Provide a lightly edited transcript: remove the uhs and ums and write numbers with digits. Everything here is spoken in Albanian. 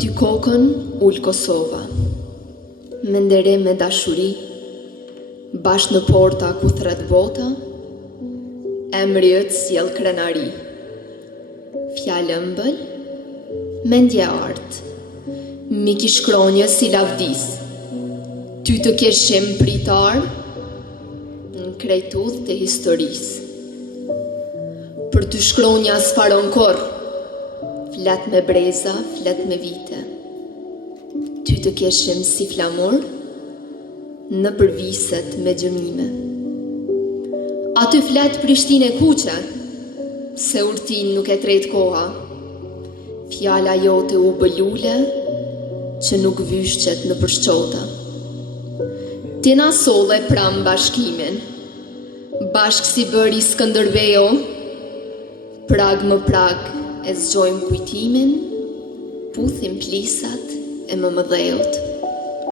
ty kokën ul Kosova, me ndere me dashuri, bashkë në porta ku thret bota, emri yt sjell krenari. Fjalë ëmbël, mendje art, mik i shkronjës si lavdis. Ty të keshim pritar në krejt udhë të historisë. Për ty shkronja s'faron korr, flet me breza, flet me vite. Ty të keshim si flamur në përviset me gjëmime. Aty flet Prishtinë e kuqe, se urtin nuk e tret koha. Fjala jote u bëllule, që nuk vyshqet në përshqota. Ti na solle pram bashkimin, bashk si bëri Skënderbeu, prag më prag e zgjojmë kujtimin, puthim plisat e mëmëdheut.